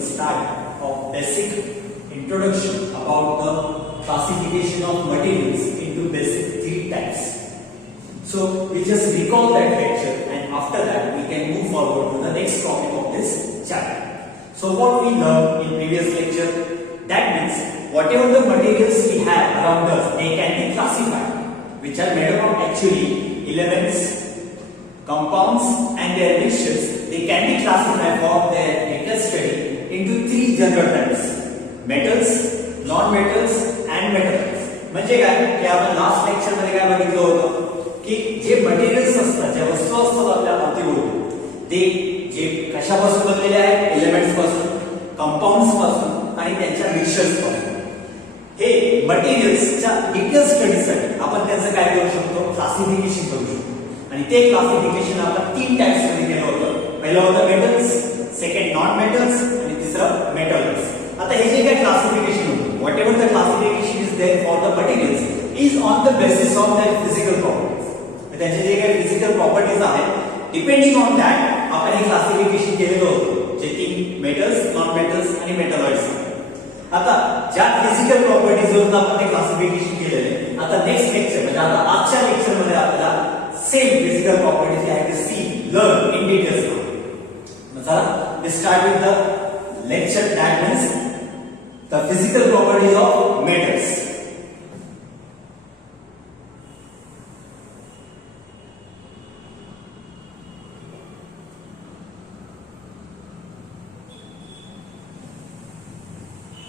start of basic introduction about the classification of materials into basic three types. So we just recall that lecture, and after that we can move forward to the next topic of this chapter. So what we learned in previous lecture, that means whatever the materials we have around us, they can be classified, which are made up of actually elements, compounds and their mixtures. They can be classified for their later study into three general types: metals, non-metals and metalloids. म्हणजे काय की आपण last lecture मध्ये काय बघितलं होतं की जे मटेरियल्स असतात, ज्या वस्तू असतात आपल्या अवतीभोवती, ते जे कशापासून बनलेले आहेत, एलिमेंट्स पासून, कंपाऊंड्स पासून आणि त्यांच्या मिक्सचर्स पासून. हे मटेरियल्सच्या डिटेल स्टडीसाठी आपण त्याचं काय करू शकतो, क्लासिफिकेशन करू शकतो. आणि ते क्लासिफिकेशन आपण तीन टाइप्स मध्ये केलं होतं. पहिलं होतं मेटल्स, सेकंड नॉन मेटल्स आणि तिसरं मेटल्स. आता हे जे काय क्लासिफिकेशन होतं, whatever the classification is there for the materials is on the basis of their physical properties. त्यांचे जे काही फिजिकल प्रॉपर्टीज आहेत, डिपेंडिंग ऑन दॅट आपण हे क्लासिफिकेशन केलेलं होतं, जे की मेटल्स, नॉन मेटल्स आणि मेटलॉइड्स. आता ज्या फिजिकल प्रॉपर्टीज वरून आपण ते क्लासिफिकेशन केलेले, आता नेक्स्ट लेक्चर म्हणजे आता आजच्या लेक्चर मध्ये आपल्याला same physical properties we have to see, learn in details now. Chalo, we start with the lecture, that means the physical properties of metals.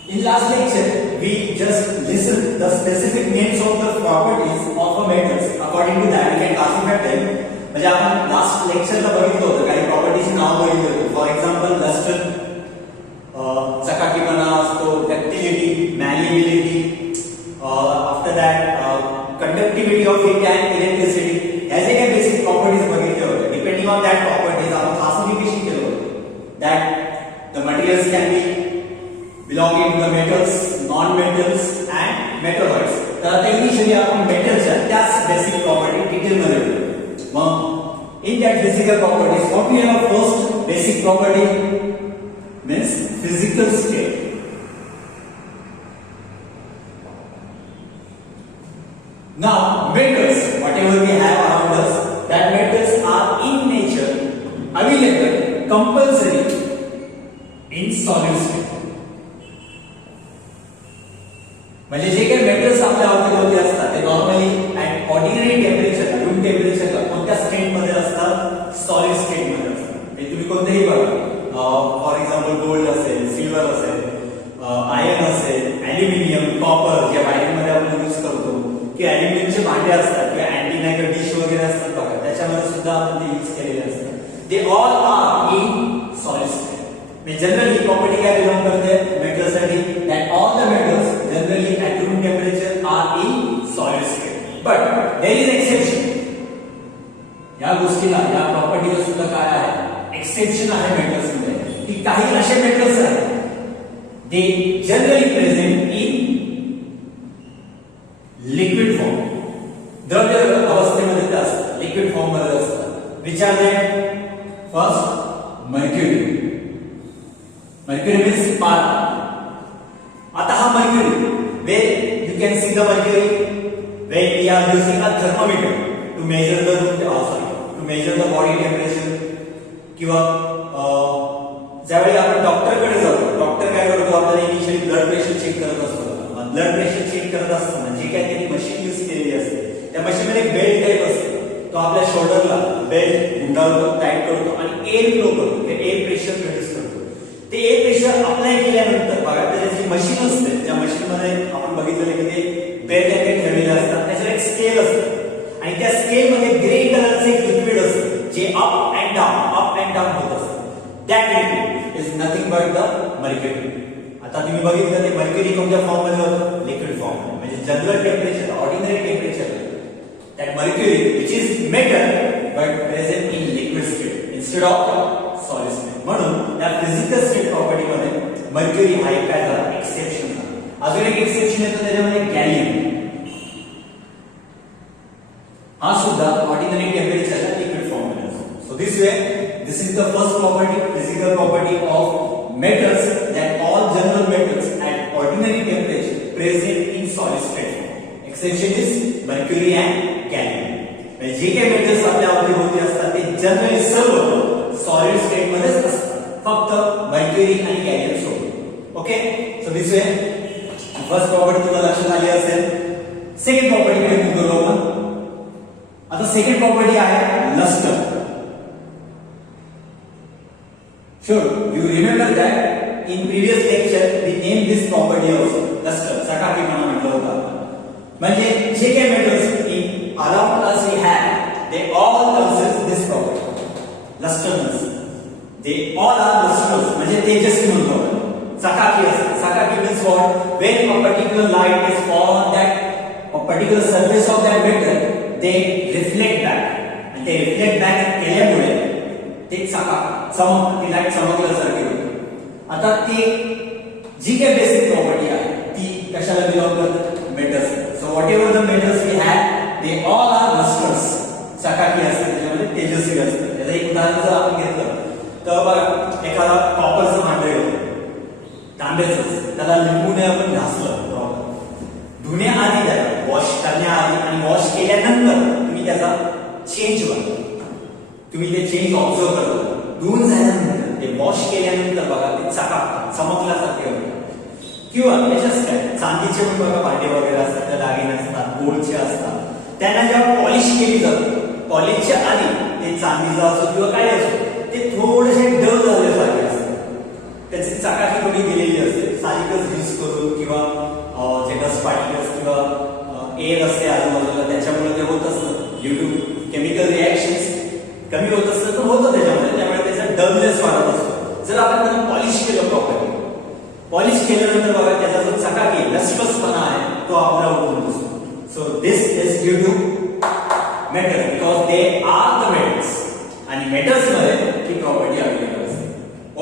In last lecture, we just listened the specific names of the properties of a metals. According to that, we can classify them. म्हणजे आपण लास्ट लेक्चरला बघितलं होतं, काही प्रॉपर्टीची नाव बघितली होती. For example luster, चकाकीपणा असतो, ductility, malleability, after that conductivity of heat and electricity. ह्या जे काही बेसिक प्रॉपर्टीज बघितले होते, डिपेंडिंग ऑन दॅट प्रॉपर्टीज आपण क्लासिफिकेशन केलं होतं. That the materials can be belonging to the metals, non-metals and metalloids. तर आता इनिशियली आपण मेटलच्या त्याच बेसिक प्रॉपर्टी डिटेल मध्ये बघू. मग in that physical properties what we have first basic property means physical state. Now metals, whatever we have around us, that metals are in nature available compulsory in solid state. म्हणजे जे काही मेटल्स आपल्या अवतीभोवती असतात ते normally at ordinary temperature, room टेम्परेचरला कोणत्या state मध्ये असतात, सॉलिड स्टेट मध्ये असतात. म्हणजे तुम्ही कोणतेही बघा, फॉर एक्झाम्पल गोल्ड असेल, सिल्वर असेल, आयर्न असेल, ॲल्युमिनियम, कॉपर, ज्या वायरिंग आपण यूज करतो, की ॲल्युमिनियमचे भांडे असतात किंवा अँटिना किंवा डिश वगैरे असतात बघा, त्याच्यामध्ये सुद्धा आपण ते यूज केलेले असतात. They all are in solid state. Generally property काय बिलॉंग करते मेटलसाठी, that all the metals generally at room temperature are in solid state, but there is exception. या गोष्टीला, या प्रॉपर्टीला सुद्धा काय आहे, एक्सेप्शन आहे मेटल्स मध्ये, की काही असे मेटल्स आहेत they generally present in liquid form. द्रव्य अवस्थेमध्ये ते असतात, लिक्विड फॉर्म मध्ये असतात. which are them? First mercury. mercury means spark. आता हा mercury, where you can see the mercury when we are using a thermometer to measure the to measure the body temperature. किंवा ज्यावेळी आपण डॉक्टरकडे जातो, डॉक्टर काय करतो, आपल्याला इनिशियली ब्लड प्रेशर चेक करत असतो. ब्लड प्रेशर चेक करत असताना जे काही त्यांनी मशीन यूज केलेली असते, त्या मशीन मध्ये बेल्ट टाईप असतो, तो आपल्या शोल्डरला बेल्ट गुंडाळतो, टाईट करतो आणि एअर फ्लो करतो, ते एअर प्रेशर प्रोड्यूस करतो. ते एअर प्रेशर अप्लाय केल्यानंतर बघा, त्याची मशीन असते, त्या मशीन मध्ये आपण बघितलेलं की ते बेल्ट टाईप ठेवलेले असतात, त्याच्यावर एक स्केल असतं आणि त्या स्केल मध्ये ग्रे कलरचे एक लिक्विड असतं जे अप अँड डाऊन होत असतं. That liquid is nothing but the mercury. आता तुम्ही बघितलं ते मर्क्युरी कोणत्या फॉर्म मध्ये होतं, लिक्विड फॉर्म. म्हणजे general temperature, ordinary temperature, that mercury which is metal but present in liquid state instead of solid state. म्हणून त्या फिजिकल स्टेट प्रॉपर्टी मध्ये मर्क्युरी हा एक काय झाला, एक्सेप्शन झाला. अजून एक एक्सेप्शन येतो त्याच्यामध्ये गॅलियम. हा सुद्धा ऑर्डिनरी टेम्परेचरला लिक्विड फॉर्म मध्ये असतो. So this way, this is the first property, physical property of metals general metals at ordinary temperature present in solid state form. Exception is mercury and gallium. म्हणजे जे काही मेटल्स आपल्या अवतीभोवती असतात ते जनरली सर्व सॉलिड स्टेट मध्येच असतात, फक्त मर्क्युरी आणि गॅलियम सोडून. Okay, so this way first property तुम्हाला लक्षात आली असेल. सेकंड प्रॉपर्टी कडे मूव करू आपण. आता सेकंड प्रॉपर्टी आहे lustre. Sure, you remember that in previous lecture we named this property also luster. चकाकीपणा म्हटलं होतं. म्हणजे जे काही metals in around us we have, they all possess this property, lusterness. They all are lustrous. म्हणजे तेजस्वी म्हणतो आपण. चकाकी असते. चकाकी means what? When a particular light is fall on that a particular surface of that metal, they reflect back. आणि ते reflect back केल्यामुळे ते चमक ती लाईट चमकल्यासारखी होते. आता ती जी काही बेसिक प्रॉपर्टी आहे ती कशाला बिलॉंग करते? Metals. So whatever the metals we have they all are lusters. चकाकी असते, त्याच्यामध्ये तेजस्वी असते. त्याचं एक उदाहरण जर आपण घेतलं तर बघा, एखादा कॉपरचं भांडे होतं, तांब्याचं, त्याला लिंबूने आपण घासलं, धुण्याआधी त्याला वॉश करण्याआधी आणि वॉश केल्यानंतर तुम्ही त्याचा चेंज बघा, तुम्ही ते चेंज ऑब्झर्व करता. धुवून झाल्यानंतर ते वॉश केल्यानंतर बघा ते चमकल्यासारखे होते. किंवा याच्याच काय चांदीचे पण बघा भांडे वगैरे असतात, त्या दागिने असतात, गोल्डचे असतात, त्यांना जेव्हा पॉलिश केली जाते, पॉलिशच्या आधी ते चांदीचं असो किंवा काय असो ते थोडेसे डल झाल्यासारखे असतात, त्याची चकाकी थोडी गेलेली असते. सारिकच यूज करून किंवा जे डस्ट पार्टिकल्स किंवा एअर असते आजूबाजूला त्याच्यामुळे ते होत असतं. ड्यू टू केमिकल रिॲक्शन्स कमी होत असतं तर होतं त्याच्यामध्ये, त्यामुळे त्याचा डलनेस वाढत असतो. जर आपण त्यांना पॉलिश केलं प्रॉपरली, पॉलिश केल्यानंतर बघा त्याचा जो चकाकी लस्टरसपणा आहे तो आपला उठून दिसतो. So this is due to metals because they are the metals. आणि मेटल्स मध्ये ही प्रॉपर्टी अवेलेबल असते.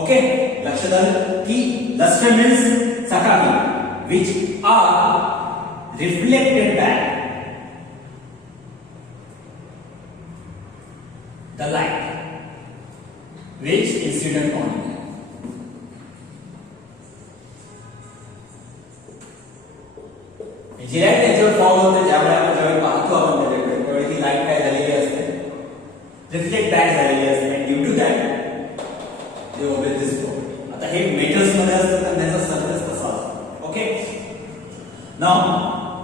ओके, लक्षात आलं की लस्टर मीन्स चकाकी which are reflected back the light which incident on it. जी लाईट त्याच्यावर फॉल होते, ज्यावेळी आपण ज्यावेळी पाहतो आपण त्याच्याकडे त्यावेळी ती लाईट काय झालेली असते, रिफ्लेक्ट बॅक झालेली असते. And due to that they obey this property. आता हे मेटल्स मध्ये असतं तर त्याचा सरफेस तसा असतो. Okay, now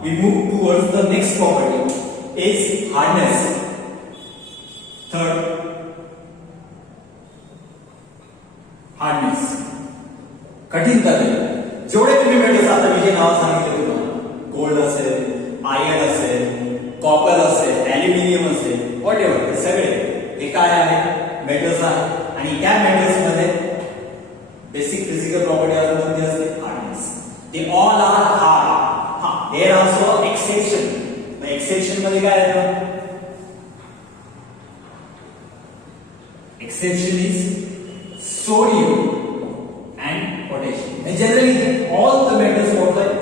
we move towards the next property is hardness. Third, hardness, कठीणता. जेवढे तुम्ही मेटल्स आता मी जे नाव सांगितले तुम्हाला, गोल्ड असेल, आयर्न असेल, कॉपर असेल, ॲल्युमिनियम असेल, व्हॉट एव्हर, हे सगळे हे काय आहे? मेटल्स आहे. आणि त्या मेटल्स मध्ये बेसिक फिजिकल प्रॉपर्टी अजून कोणती असते? Hardness. They all are hard. There also exception. Exception मध्ये काय आहे? Exception is sodium and potassium. And generally all the metals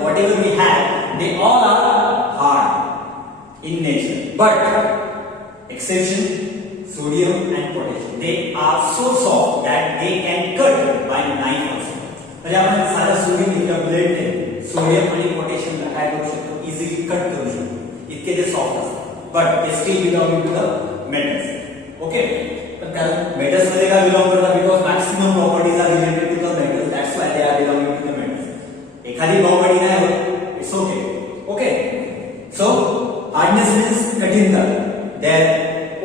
whatever we have, they all are hard in nature, but exception sodium and potassium, they are so soft that they can cut by knife also. म्हणजे आपण साधा सोडियम किंवा ब्लेडने सोडियम आणि पोटॅशियमला काय करू शकतो? इझिली कट करू शकतो, इतके ते सॉफ्ट असतात. बट ते steel belonging to the metals. Okay, कारण मेटल्स मध्ये काय बिलॉंग करतात? Because maximum properties are related to the metals, that's why they are belonging to the metals. एखादी प्रॉपर्टी नाही होत, it's okay. Okay, so hardness means कठीणता. Their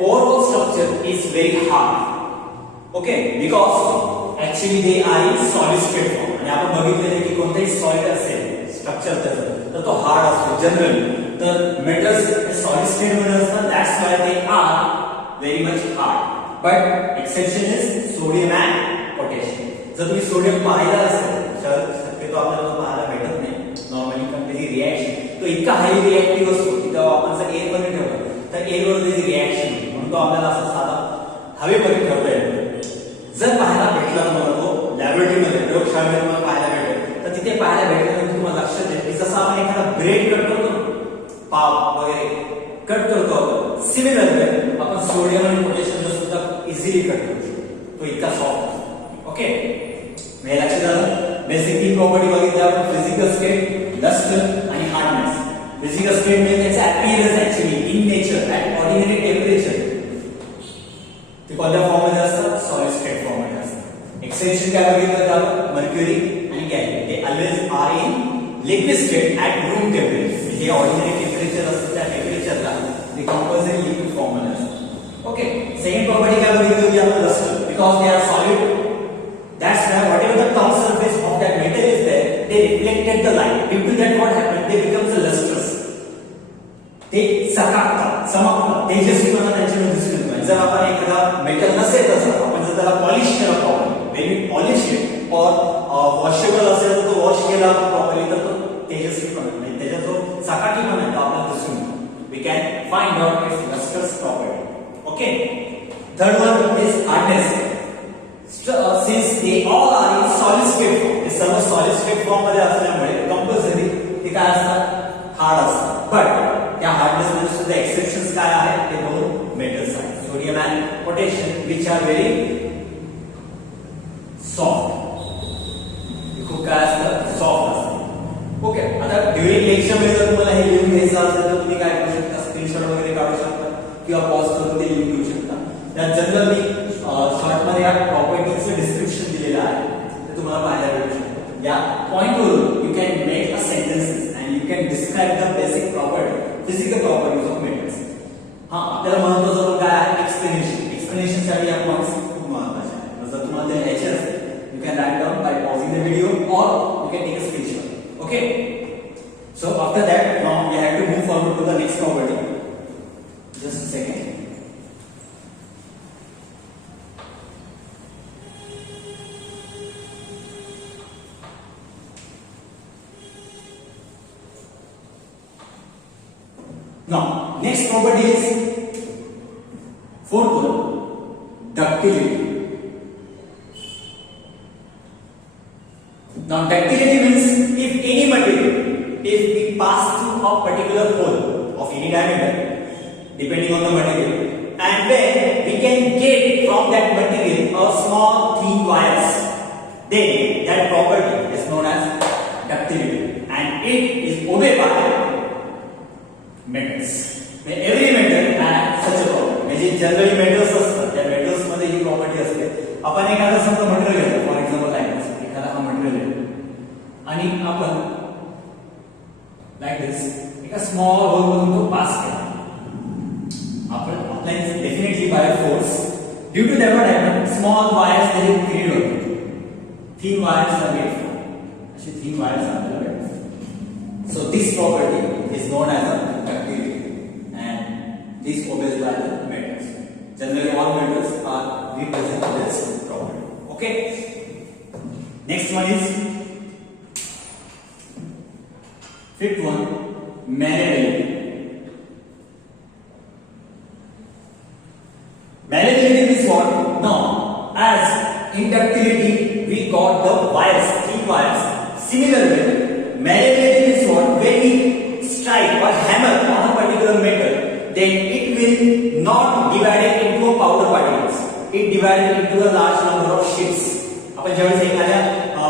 overall structure is very hard. Okay, because actually they are in solid state form. आणि आपण बघितलेलं की कोणतेही सॉलिड असेल स्ट्रक्चर त्याचं तर तो हार्ड असतो जनरली. तर मेटल्स सॉलिड स्टेट मध्ये असतात, that's why they are very much hard. But exception is sodium and potassium. जर तुम्ही सोडियम पाहिला असेल, शक्यतो आपल्याला पाहायला भेटत नाही नॉर्मली, पण त्याची रिॲक्शन तो इतका हायली रिॲक्टिव्ह असतो की तेव्हा आपण जर एअर मध्ये ठेवलं तर एअरवर त्याची रिॲक्शन होते, म्हणून तो आपल्याला असा साधा हवेमध्ये ठेवता येतो. जर पाहायला भेटला तुम्हाला तो लॅबोरेटरीमध्ये, प्रयोगशाळेमध्ये तुम्हाला पाहायला भेटेल, तर तिथे पाहायला भेटल्यानंतर तुम्हाला लक्षात येईल की जसं आपण एखादा ब्रेड कट करतो, पाव वगैरे कट करतो आपण, सिमिलर वे आपण सोडियम आणि पोटॅशियम सुद्धा इझिली कट करू शकतो, तो इतका सॉफ्ट. ओके, हे लक्षात आलं. बेसिकली प्रॉपर्टी बघितली आपण फिजिकल स्टेट, लस्टर आणि हार्डनेस. फिजिकल स्टेट म्हणजे त्याचा appearance actually in nature at ordinary temperature ते कोणत्या फॉर्म मध्ये असतात, सॉलिड स्टेट फॉर्म मध्ये असतात. एक्सेप्शन काय बघितलं आपण, मर्क्युरी आणि गॅलियम ते always are in liquid state at room temperature. जे ऑर्डिनरी टेम्परेचर असतं त्या टेम्परेचरला ते कंपोज इन लिक्विड फॉर्म मध्ये असतात. ओके, सेकंड प्रॉपर्टी काय बघितली होती आपण, lustre. Because they are solid, that's why whatever the top surface of that metal is there, they reflected the light. Due to that what happened, they becomes lustrous. ते चकाकतात, चमकतात, तेजस्वीपणा त्यांच्यामध्ये दिसून येतो. जर आपण एखादा मेटल नसेल तसं आपण जर त्याला पॉलिश केलं properly, when we polish it or washable असेल तर तो वॉश केला प्रॉपर्ली तर तो तेजस्वीपणा म्हणजे त्याचा जो चकाकीपणा आहे तो आपल्याला दिसून येतो. We can find out its lustrous property. Okay, third one is hardness. Since they all are in solid state form, ते सर्व सॉलिड स्टेट फॉर्म मध्ये असल्यामुळे कंपल्सरी ते काय असतात, हार्ड असतात. बट त्या हार्डनेस मध्ये सुद्धा एक्सेप्शन्स काय आहेत, ते दोन मेटल्स आहेत, sodium and potassium, which are very soft. खूप काय असतं, सॉफ्ट असतं. ओके, आता ड्युरिंग लेक्चर मध्ये जर तुम्हाला हे लिहून घ्यायचं असेल तर तुम्ही काय करू शकता, स्क्रीनशॉट वगैरे काढू शकता किंवा पॉज करून ते लिहून घेऊ शकता. त्यात जनरली शॉर्ट मध्ये या प्रॉपर्टीचं डिस्क्रिप्शन दिलेलं आहे ते तुम्हाला पाहायला भेटू शकतं. या पॉइंटवरून you can make a sentences and you can describe the basic property, physical properties of metals. हा, आपल्याला महत्त्वाचं काय आहे, एक्सप्लेनेशन. एक्सप्लेनेशन साठी या पॉइंट्स खूप महत्त्वाचे आहेत. जर तुम्हाला ते लिहायचे असेल you can write down by pausing the video or you can take a screenshot. Okay, so after that now we have to move forward to the next property. Just a second. Now, next property is fourth one, ductility. Now, ductility means if any material, if we pass through a particular hole of any diameter, depending on the material, and then we can get from that material a small thin wires, then that property is known as ductility, and it is obeyed by metals. Every metal has such a property. म्हणजे generally metals असतात त्या मेटल्स मध्ये ही प्रॉपर्टी असते. आपण एखादा समजा मटेरियल घेतो, फॉर एक्झाम्पल एखादा हा मटेरियल आहे आणि आपण लाईक दिस एका स्मॉल होल मधून तो पास केला. आपण applying definitely by force, due to that what happen, small wires तरी क्रिएट होतात. Thin wires are made from, अशी थिन वायर्स आपल्याला भेटतात. So this property is known as a this obeys by the metals. Generally all metals are represented as property. Okay, next one is fifth one, malleability. Malleability is what? Now as in ductility we got the wires, thin wires. Similarly malleability is what? When we strike or hammer on a particular metal, then it will not divided into a powder particles. It divided into a large number of sheets. आपण ज्यावेळेस एखाद्या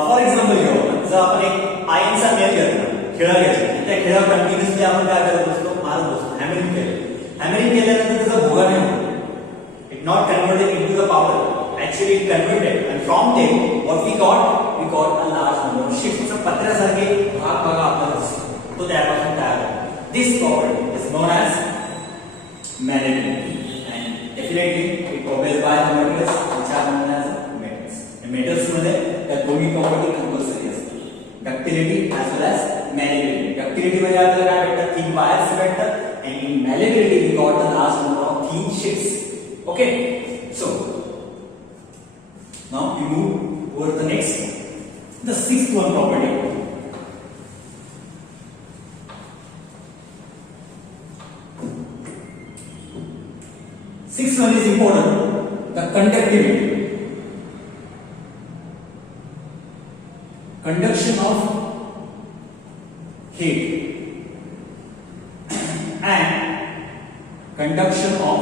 for example घेऊ, जर आपण एक आयनचा मेल घेतला, खेळा घेतला, त्या खेळावर कंटिन्युअसली आपण काय करत असतो, मारत असतो. हॅमरिंग केलं, हॅमरिंग केल्यानंतर त्याचा भुगा नाही होत. It not converted into the powder, actually it converted and from them what we got a large number of sheets. पत्र्यासारखे भाग भाग आपल्याला दिसतो, तो त्यापासून तयार होतो. This property is known as malleability, and definitely it obeys by the metals which are known as metals. The metals मध्ये त्या दोन्ही प्रॉपर्टी कंपल्सरी असतात, ductility as well as malleability. Ductility मध्ये आपल्याला काय भेटतं, thin wires भेटतात, and in malleability we got the large number of thin sheets. Okay, so now we move over the next one, the sixth one property. Sixth one is important, the conductivity. Conduction of heat and conduction of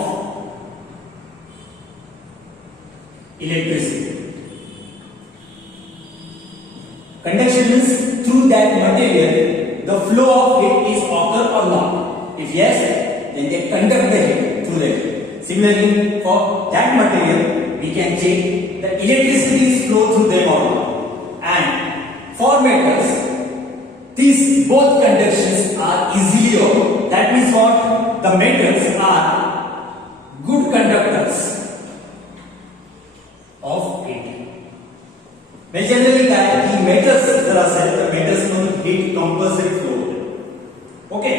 electricity. Conduction means through that material the flow of heat is occur or not. If yes, then they conduct the heat through that. Similarly, for that material, we can check the electricity is flow through them or not. And for metals, these both conductions are easily occur. That means what? The metals are good conductors of heat. Generally काय की मेटल्स जर असेल तर मेटल्स मधून heat compulsory flow होते. Okay,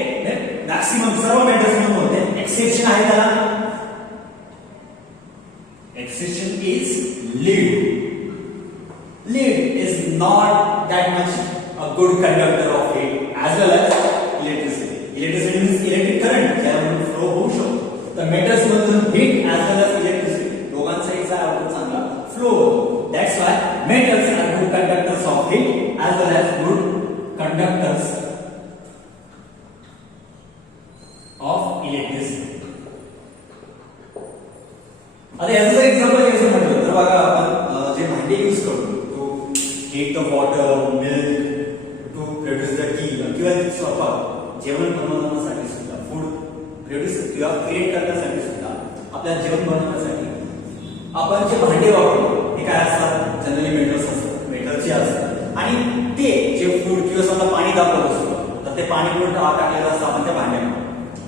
maximum सर्व मेटल्स मधून होते. एक्सेप्शन आहे त्याला. Exception is lead. Lead is not that much a good conductor of heat as well as electricity. Electricity means electric current ज्यामधून फ्लो होऊ शकतो. तर मेटल्स मधून heat as well as electricity दोघांचा एक चांगला फ्लो होतो. That's why metals are good conductors of heat as well as good conductors of electricity. आता याचं एक्झाम्पल घ्यायचं म्हटलं तर बघा आपण जे भांडे यूज करतो तो heat the water milk to produce the tea किंवा स्वयंपाक जेवण बनवण्यासाठी सुद्धा फूड प्रोड्यूस किंवा क्रिएट करण्यासाठी सुद्धा आपल्याला जेवण बनवण्यासाठी आपण जे भांडे वापरतो हे काय असतात? जनरली मेटल्स असतात, मेटलचे असतात. आणि ते जे फूड किंवा समजा पाणी तापवत असतो तर ते पाणी कुठे टाकलेलं असतं आपण त्या भांड्यामध्ये.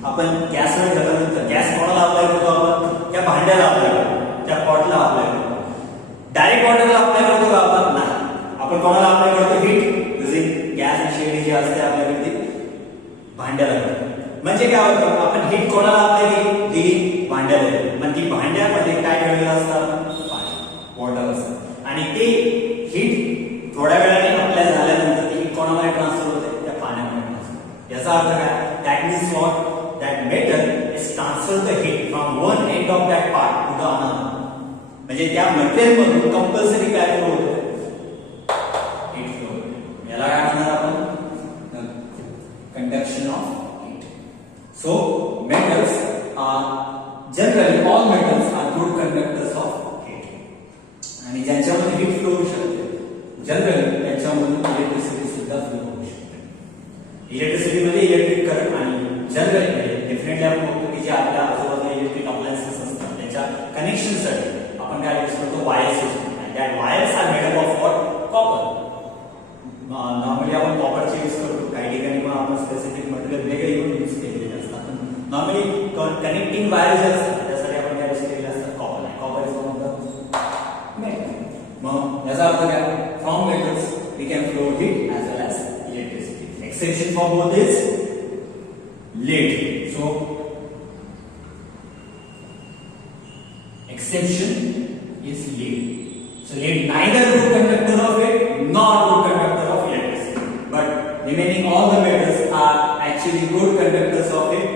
आपण गॅसवर ठेवल्यानंतर गॅस कोणाला अप्लाय करतो? आपण त्या भांड्याला अप्लाय करतो, त्या पॉटला अप्लाय करतो. डायरेक्ट वॉटरला अप्लाय करतो का आपण? नाही. आपण कोणाला अप्लाय करतो? हीट युजिंग गॅस आणि शेगडी जी असते आपल्याकडे ती भांड्याला करतो. म्हणजे काय होतं? आपण हीट कोणाला अप्लाय केली? भांड्याला. मग ती भांड्यामध्ये काय ठेवलेलं असतं? वॉटर असतं. आणि ते हीट थोड्या वेळाने अप्लाय झाल्यानंतर ती हीट कोणामध्ये ट्रान्सफर होते? त्या पाण्यामध्ये ट्रान्सफर. याचा अर्थ काय? That means what? That metal is transfer the heat from one end of that part two the another. म्हणजे त्या मटेरियल मधून कंपल्सरी काय फ्लो होतं? हीट फ्लो होते. याला काय म्हणणार आपण? Conduction of heat. So metals are generally all metals are good conductors of आणि ज्यांच्यामध्ये हीट फ्लो होऊ शकते जनरली त्यांच्यामधून इलेक्ट्रिसिटी सुद्धा फ्लो होऊ शकते. इलेक्ट्रिसिटी म्हणजे इलेक्ट्रिक करंट आणि जनरली डेफिनेटली आपण बघतो की जे आपल्या आजूबाजूला इलेक्ट्रिक अप्लायन्सेस असतात त्यांच्या कनेक्शनसाठी आपण काय यूज करतो? वायर्स यूज करतो. आणि that wires are made up of what? Copper. Normally आपण कॉपरचे यूज करतो. काही ठिकाणी पण आपण स्पेसिफिक मटेरियल वेगळे यूज केलेले असतात. नॉर्मली कनेक्टिंग वायर जे असतात त्यासाठी आपण काय यूज केलेले असतात? Copper. Copper is one of the मग याचा अर्थ काय? From metals we can flow heat as well as electricity. Exception for both is lead. So exception is lead. So lead neither good conductor of it nor good conductor of electricity. But remaining all the metals are actually good conductors of it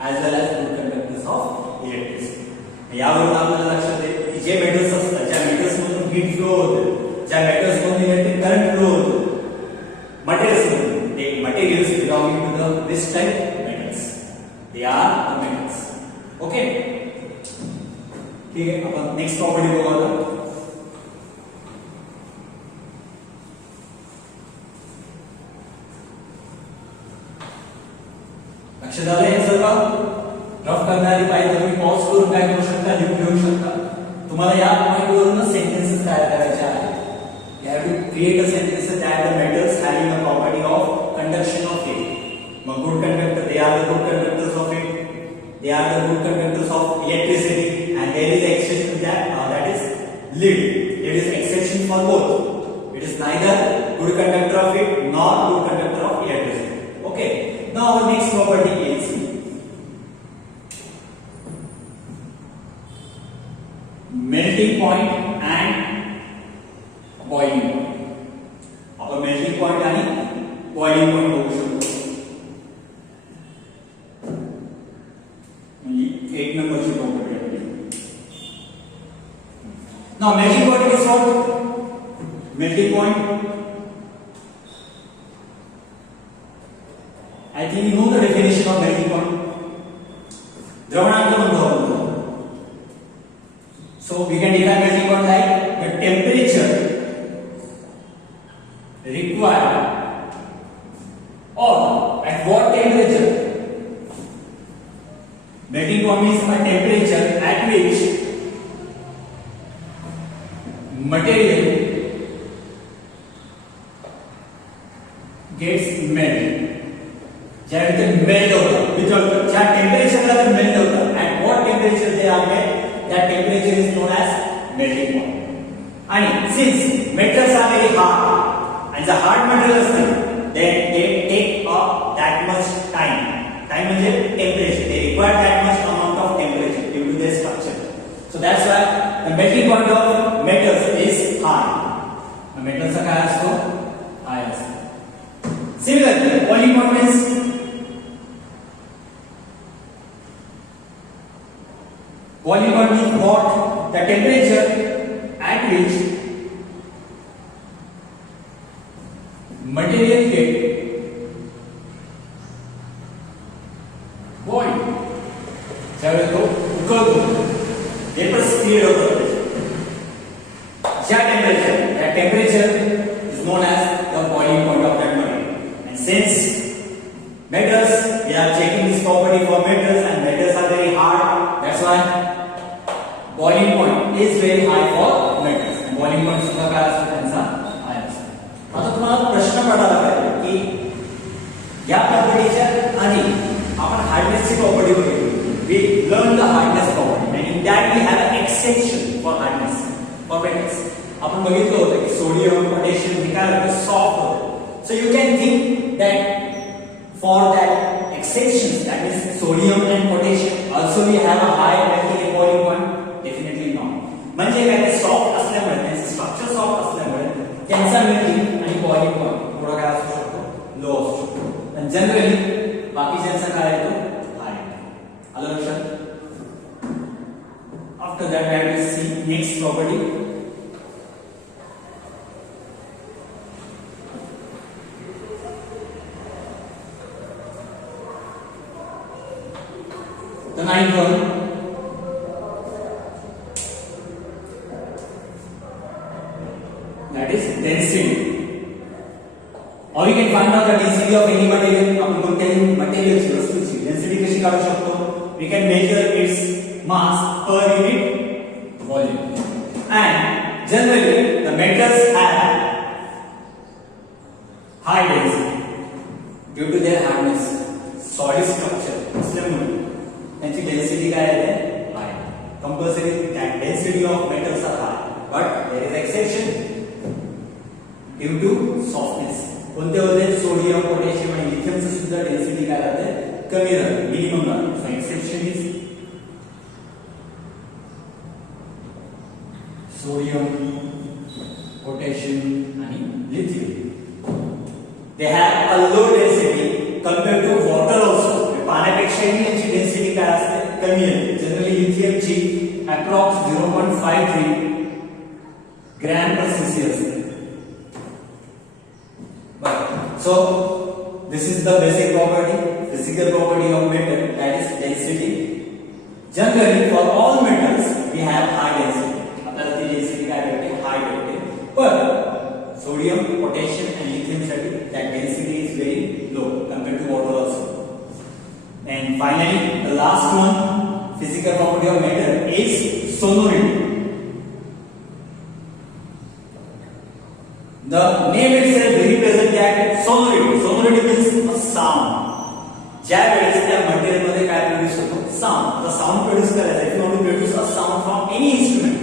as well as good conductors of electricity. यावरून आपल्याला लक्षात येईल की जे मेटल्स असतात ज्या metals मधून heat flow होते ज्या मेटल्स मधून इलेक्ट्रिक करंट फ्लो होतो मटेरियल्स मधून ते materials belonging to the this type metals they are the metals. Okay ठीक आहे आपण नेक्स्ट प्रॉपर्टी बघू आता. लक्षात आलं हे सर्व रफ करणारी पाहिजे तुम्ही पॉज करून काय करू शकता लिहून घेऊ शकता. तुम्हाला या पॉइंटवरून सेंटेन्सेस तयार करायचे आहेत. You have to create a sentence that the metals having a property of conduction of heat. मग good conductor they are the good conductors of heat. They are the good conductors of electricity, and there is an exception that is lead. It is exception for both. It is neither good conductor of heat nor good conductor of electricity. Okay. Now the next property is melting point and boiling point. आपण melting point आणि boiling point बघू शकतो. एक नंबरची प्रॉपर्टी आपली. Now melting point is what? Melting point. I think you know the definition of melting point. द्रवणांक म्हणतो. So we can define melting point like the temperature required or at what temperature. Melting point means a temperature at which material gets melted. ज्या मेल्ट होतं वितळतं ज्या टेम्परेचरला ते मेल्ट होतं at what temperature they are made, that temperature is known as melting point. आणि since metals are very hard and the hard material असतं then they take up that much time म्हणजे temperature, they require that much amount of temperature due to their structure. So that's why the melting point of metals is high. metals चा काय असतो high असतो. Similarly boiling point means boiling point means what? The temperature at which material get boiled. ज्यावेळेस तो उकळतो vapours create होतात ज्या temperature is known as the boiling point of that material. And since metals, we are checking this property for metals and metals are very hard, that's why boiling point is very high for metals. And boiling point सुद्धा काय असतो त्यांचा high असतो. आता तुम्हाला प्रश्न पडायला पाहिजे की या प्रॉपर्टीच्या आधी आपण हार्डनेसची प्रॉपर्टी बघितली. We learned the hardness property and in that we have an exception for hardness for metals. आपण बघितलं होतं की सोडियम पोटॅशियम हे काय होतं सॉफ्ट होतं. So you can think that for that exceptions, that means sodium and potassium also we have a high melting and boiling point. Definitely not. म्हणजे काय ते सॉफ्ट असल्यामुळे त्यांचे स्ट्रक्चर सॉफ्ट असल्यामुळे त्यांचा मेल्टिंग आणि बॉइलिंग पॉइंट थोडा काय असू शकतो लो असू शकतो. आणि जनरली बाकीच्यांचा काय येतो हाय. आलं लक्षात. After that I will see next property. The ninth one, that is density. Or we can find out the density of any material. आपण कोणत्याही मटेरियलची वस्तूची डेन्सिटी कशी काढू शकतो? We can measure its mass per unit volume. And generally the metals have high density due to their hardness, solid structure. असल्यामुळे त्यांची density काय आहे high. Compulsory that density of metals are high, but there is exception due to softness. कोणते होते sodium potassium आणि लिथियमची सुद्धा डेन्सिटी काय राहते कमी राहते मिनिमम राहते. So exception is sodium potassium आणि lithium. They have a low density compared to water also. पाण्यापेक्षाही यांची डेन्सिटी काय असते कमी आहे. जनरली लिथियमची अप्रॉक्स 0.53 ग्रॅम पर सीसी असते. So this is the basic property, physical property of metal, that is density. Generally for all metals we have high density. आपल्याला ती density काय भेटते high भेटते. पण sodium, potassium and lithium साठी that density is very low compared to water also. And finally the last one, physical property of metal is sonority. The name itself represents that sonority. Sonority means a sound. ज्या वेळेस त्या मटेरियल मध्ये काय प्रोड्यूस होतो sound. तर sound produce करायचं if you want to produce a sound from any instrument.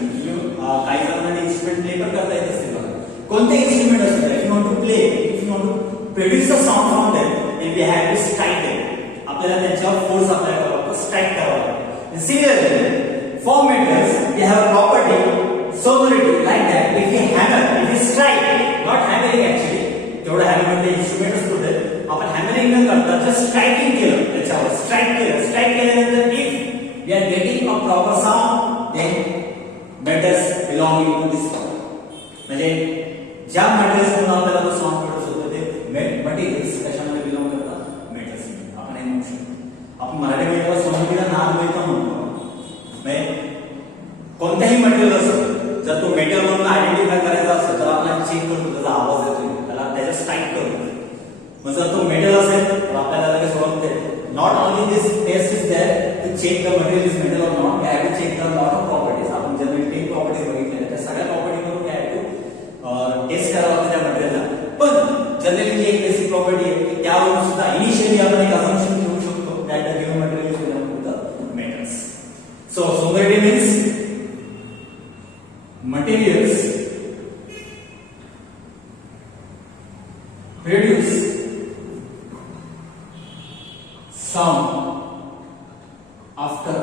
काही जणांना इन्स्ट्रुमेंट प्ले पण करता येत असते बघा. कोणते इन्स्ट्रुमेंट असू द्या, if you want to play, if you want to produce a sound from them, then we have to strike them. आपल्याला त्यांच्यावर फोर्स अप्लाय करावा लागतो, स्ट्राइक करावा लागतो. Similarly for metals we have a property sonority like that. If we hammer, if we strike, not hammering actually, तेवढं हॅमर मध्ये इन्स्ट्रुमेंट असतो ते आपण हॅमरिंग न करता जस्ट स्ट्राइकिंग केलं त्याच्यावर स्ट्राइक केल्यानंतर if we are getting a proper sound then metals belonging to this. म्हणजे ज्या मेटल्स मधून आपल्याला तो साऊंड प्रोड्यूस होतो ते मटेरियल्स कशामध्ये बिलॉंग करतात मेटल्स. आपण हे म्हणू शकतो. आपण मराठीमध्ये सोनकीला नाद मिळतो म्हणतो. म्हणजे कोणत्याही मटेरियल असो जर तो मेटल म्हणून आयडेंटिफाय करायचा असेल तर आपण चेक करतो त्याचा आवाज येतोय त्याला मग जर तो मेटल असेल तर आपल्याला लगेच ओळखते. Not only this test is there to check the material is metal और not, we have to check the lot of properties. आपण जनरली 10 प्रॉपर्टीज बघितल्या त्या सगळ्या प्रॉपर्टीवरून वी हॅव टू टेस्ट करावं लागतं त्या मटेरियलला. पण जनरली जी एक बेसिक प्रॉपर्टी आहे की त्यावरून सुद्धा इनिशियली आपण एक अझम्पशन घेऊ शकतो that the given material is belong to the metals. So sonority means materials produce sound after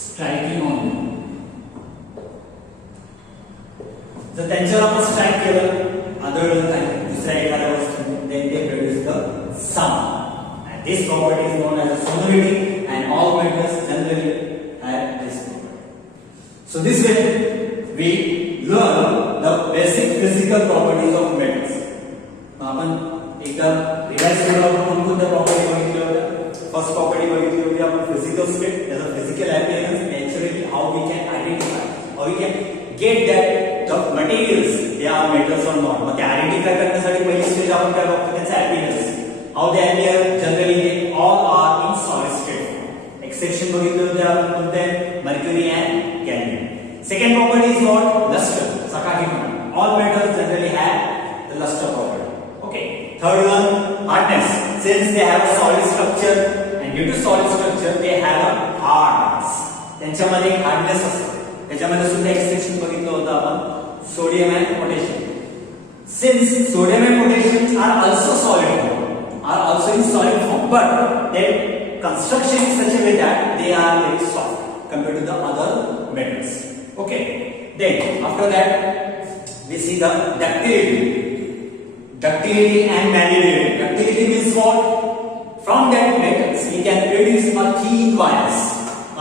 striking on them. जर त्यांच्यावर आपण स्ट्राइक केलं आदळलं नाही दुसऱ्या एखाद्या वस्तूने then they produce the sound, and this property is known as a sonority, and all metals generally have this property. So this way we learn the basic physical properties of metals. आपण एकदा रिवाइज करू. आपण कोणत्या प्रॉपर्टी बघितल्या होत्या? First property बघितली होती आपण फिजिकल स्टेट, त्याचा physical appearance, naturally how we can identify, how we can get that the materials they are metals और नॉट. मग ते आयडेंटिफाय करण्यासाठी पहिली स्टेज आपण काय बघतो? त्याचा appearance, how they appear. Generally they all are in solid state. Exception बघितले होते आपण कोणते? Mercury and gallium. Second property is what? Luster, चकाकीपणा. All metals generally have the luster property. Okay. Third one, hardness. Since they have a solid structure and due to solid structure they have a hardness. त्यांच्यामध्ये एक हार्डनेस असतो. त्याच्यामध्ये सुद्धा एक्सेप्शन बघितलं होतं आपण, sodium and potassium. Since sodium and potassium are also solid form, are also in solid form, but their construction is such a way that they are very soft compared to the other metals. Okay, then after that we see the ductility and malleability. Ductility means what? From that metals we can produce a thin wires.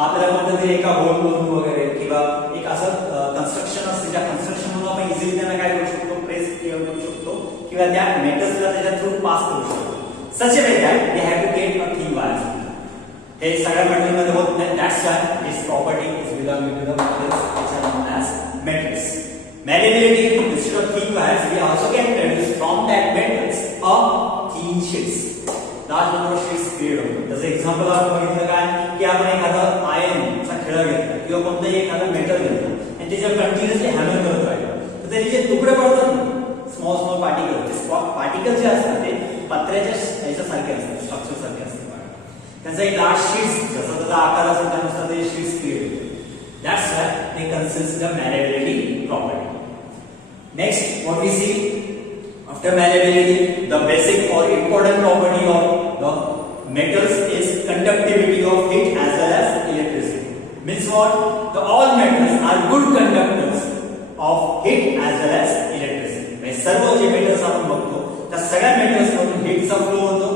आपल्याला कोणत्यातरी एका होल मधून वगैरे किंवा एक असं कन्स्ट्रक्शन असते, त्या कन्स्ट्रक्शन मधून आपण इझिली त्यांना काय करू शकतो? प्रेस करू शकतो किंवा त्या मेटल्सला त्याच्या थ्रू पास करू शकतो. Such a way that we have to get a thin wires. हे सगळ्या मेटलमध्ये होत नाही. That's why this property is belonging to the metals which are known as metals. Malleability, instead of thin wires we also can produce from that metals a thin sheets. Large number of sheets create होतात. जसं एक्झाम्पल आपण बघितलं काय की आपण एखादा आयर्नचा खिळा घेतला किंवा कोणतंही एखादं मेटल घेतलं आणि त्याच्यावर कंटिन्युअसली हॅमर करत राहिलं तर त्याचे जे तुकडे पडतात ना, स्मॉल स्मॉल पार्टिकल जे असतात ते पत्र्याच्या याच्यासारखे असतात, स्ट्रक्चर सारखे असतात. त्यांचा एक लार्ज शीट्स जसा त्याचा आकार असेल त्यानुसार ते शीट्स क्रिएट होतात. That's why they consist the malleability property. Next, what we see after malleability, the basic or important property of the metals is conductivity of heat as well as electricity. Means what? The all metals are good conductors of heat as well as electricity. म्हणजे सर्व जे metals आपण बघतो त्या सगळ्या metals मधून heat चा फ्लो होतो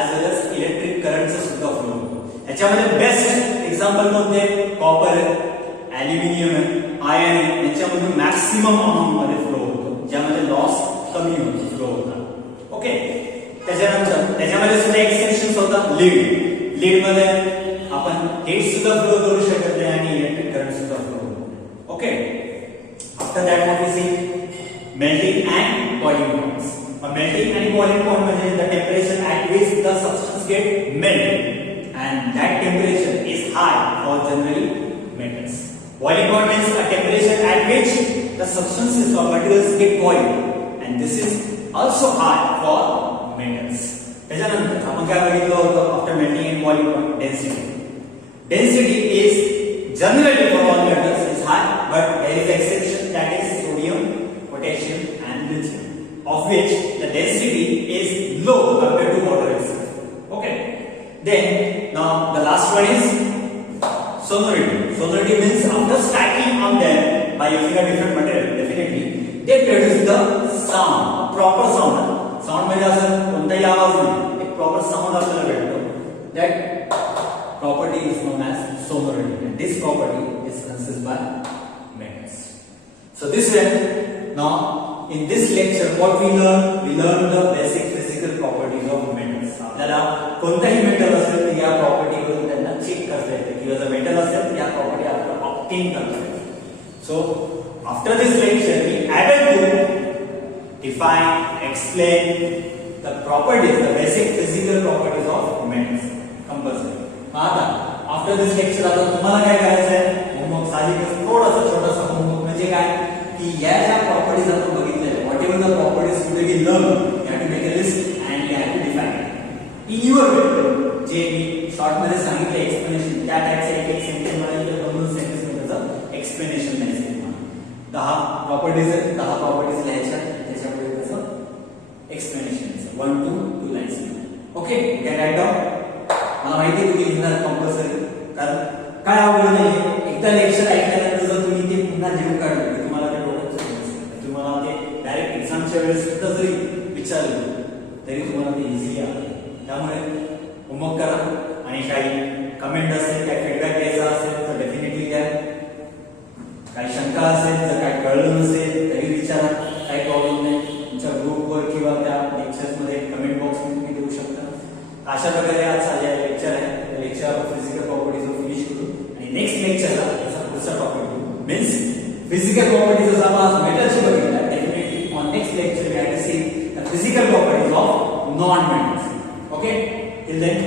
as well as electric current चा सुद्धा फ्लो होतो. याच्यामध्ये बेस्ट एक्झाम्पल कोणते? कॉपर आहे, ॲल्युमिनियम आहे, आयर्न आहे. याच्यामधून मॅक्सिमम अमाउंट मध्ये फ्लो होतो, ज्यामध्ये लॉस कमी होतो, फ्लो होता. ओके. त्याच्यानंतर त्याच्यामध्ये सुद्धा एक्सेप्शन्स होतात. लीड मध्ये आपण हीट सुद्धा फ्लो करू शकत नाही आणि इलेक्ट्रिक करंट सुद्धा फ्लो होतो. Okay. After that what we see melting and boiling points. Melting आणि बॉइलिंग पॉइंट म्हणजे the temperature at which the substance get melt and that temperature is high for generally metals. Boiling point means a temperature at which the substances or materials get boiled, and this is also high for metals. त्याच्यानंतर आपण काय बघितलं होतं after melting and boiling point? Density is generally for all metals is high, but there is exception, that is sodium, potassium and lithium, of which the density is low compared to water itself. Okay. Then now the last one is sonority. Sonority means after stacking on them by using a different material, definitely they produce the sound, proper sound. Sound म्हणजे असं कोणताही आवाज नाही, एक proper sound आपल्याला भेटतो. That property is known as sonority, and this property is consisted by metals. So this way, now in this lecture what we learn the basic physical properties of metals. आपल्याला कोणताही मेटल असेल तर या प्रॉपर्टी वरून त्यांना चेक करता येते किंवा जर मेटल असेल तर या प्रॉपर्टी आपल्याला ऑब्टेन करता येते. So after this lecture we added to define, explain the properties, the basic physical properties of metals. Compulsory. आता आफ्टर दिस लेक्चर आता तुम्हाला काय करायचं आहे, होमवर्क साहजिकच थोडासा छोटासा होमवर्क म्हणजे काय की या ज्या प्रॉपर्टीज आपण बघितलेल्या, whatever the properties today we learn, you have to make a list and you have to define in your way. जे मी शॉर्ट मध्ये सांगितलं एक्सप्लेनेशन, त्या टाइपचे एक सेंटेन्स म्हणाले तर 2 सेंटेन्स मध्ये त्याचं एक्सप्लेनेशन द्यायचं. 10 प्रॉपर्टीज आहेत, 10 प्रॉपर्टीज लिहायच्या, त्याच्यामध्ये त्याचं एक्सप्लेनेशन द्यायचं 1 to 2 lines. Okay, can write down. मला माहिती आहे तुम्ही लिहिणार कंपल्सरी, कारण काय अवघड नाहीये. एकदा लेक्चर ऐकल्यानंतर जर तुम्ही ते पुन्हा लिहून काढलं तर तुम्हाला ते डोक्यात समजतं. तुम्हाला ते डायरेक्ट एक्झामच्या वेळेस सुद्धा जरी विचारलं तरी तुम्हाला ते इझिली आलं. त्यामुळे होमवर्क करा आणि काही कमेंट असेल, काही फीडबॅक द्यायचा असेल तर डेफिनेटली द्या. काही शंका असेल, जर काही कळलं नसेल तरी विचारा, काही प्रॉब्लेम नाही. तुमच्या ग्रुपवर किंवा त्या लेक्चर्समध्ये कमेंट बॉक्समध्ये तुम्ही देऊ शकता. अशा प्रकारे आजचा जे लेक्चर आहे, त्या लेक्चर फिजिकल प्रॉपर्टीज फिनिश करू आणि नेक्स्ट लेक्चरला त्याचा पुढचा टॉपिक मीन्स फिजिकल प्रॉपर्टीज जसं आपण आज मेटलची बघितलं, definitely on next lecture we have to see the physical properties of non metals. Okay, till then